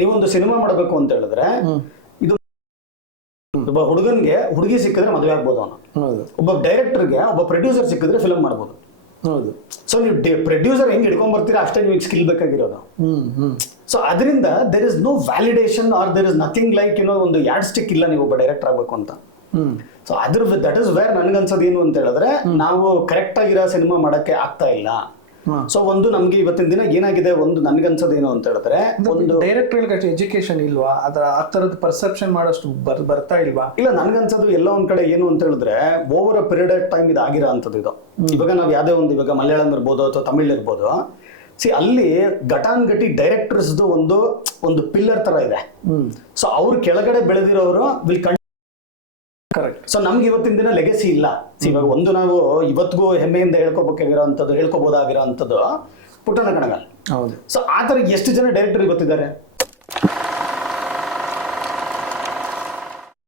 ನೀವೊಂದು ಸಿನಿಮಾ ಮಾಡಬೇಕು ಅಂತ ಹೇಳಿದ್ರೆ ಇದು ಒಬ್ಬ ಹುಡುಗನ್ಗೆ ಹುಡುಗಿ ಸಿಕ್ಕಿದ್ರೆ ಮದುವೆ ಆಗ್ಬೋದು ಅವನು. ಒಬ್ಬ ಡೈರೆಕ್ಟರ್ಗೆ ಒಬ್ಬ ಪ್ರೊಡ್ಯೂಸರ್ ಸಿಕ್ಕಿದ್ರೆ ಫಿಲ್ಮ್ ಮಾಡ್ಬೋದು. ಸೊ ನೀವು ಪ್ರೊಡ್ಯೂಸರ್ ಹೆಂಗ್ ಹಿಡ್ಕೊಂಡ್ ಬರ್ತೀರಾ ಅಷ್ಟೇ ನಿಮಗೆ ಸ್ಕಿಲ್ ಬೇಕಾಗಿರೋದು. ಸೊ ಅದರಿಂದ there is no validation or there is nothing like ಒಂದು ಯಾರ್ಡ್ ಸ್ಟಿಕ್ ಇಲ್ಲ ನೀವು ಒಬ್ಬ ಡೈರೆಕ್ಟರ್ ಆಗ್ಬೇಕು ಅಂತ. ಸೊ ದಟ್ ಇಸ್ ವೇರ್ ನನ್ಗನ್ಸೋದು ಏನು ಅಂತ ಹೇಳಿದ್ರೆ ನಾವು ಕರೆಕ್ಟ್ ಆಗಿರೋ ಸಿನಿಮಾ ಮಾಡಕ್ಕೆ ಆಗ್ತಾ ಇಲ್ಲ. ಸೊ ಒಂದು ನಮ್ಗೆ ಇವತ್ತಿನ ದಿನ ಏನಾಗಿದೆ, ಒಂದು ನನ್ಗನ್ಸೋದು ಏನು ಅಂತ ಹೇಳಿದ್ರೆ ಒಂದು ಡೈರೆಕ್ಟರ್ ಎಜುಕೇಶನ್ ಇಲ್ವಾ, ಅದರ ಆ ತರದ ಪರ್ಸೆಪ್ಷನ್ ಮಾಡೋಷ್ಟು ಬರ್ತಾ ಇಲ್ವಾ? ಇಲ್ಲ, ನನ್ಗನ್ಸೋದು ಎಲ್ಲ ಒಂದ್ ಕಡೆ ಏನು ಅಂತ ಹೇಳಿದ್ರೆ over a period of time ಇದು ಆಗಿರೋ ಅಂತದ್ದು ಇದು. ಇವಾಗ ನಾವ್ ಯಾವ್ದೇ ಒಂದು ಇವಾಗ ಮಲಯಾಳಂ ಇರ್ಬೋದು ಅಥವಾ ತಮಿಳ್ ಇರ್ಬೋದು, ಅಲ್ಲಿ ಘಟಾನ್ಘಟಿ ಡೈರೆಕ್ಟರ್ಸ್ ಒಂದು ಪಿಲ್ಲರ್ ತರ ಇದೆ. ಸೊ ಅವ್ರ ಕೆಳಗಡೆ ಬೆಳೆದಿರೋರು ವಿಲ್ ಕರೆಕ್ಟ್. ಸೊ ನಮ್ಗೆ ಇವತ್ತಿನ ದಿನ ಲೆಗಸಿ ಇಲ್ಲ. ಇವಾಗ ಒಂದು ನಾವು ಇವತ್ತಿಗೂ ಹೆಮ್ಮೆಯಿಂದ ಹೇಳ್ಕೋಬೋದಾಗಿರೋ ಅಂತದ್ದು ಪುಟ್ಟಣ್ಣ ಕಣಗಾಲ್. ಹೌದು. ಸೊ ಆ ತರ ಎಷ್ಟು ಜನ ಡೈರೆಕ್ಟರ್ ಇವತ್ತಿದ್ದಾರೆ?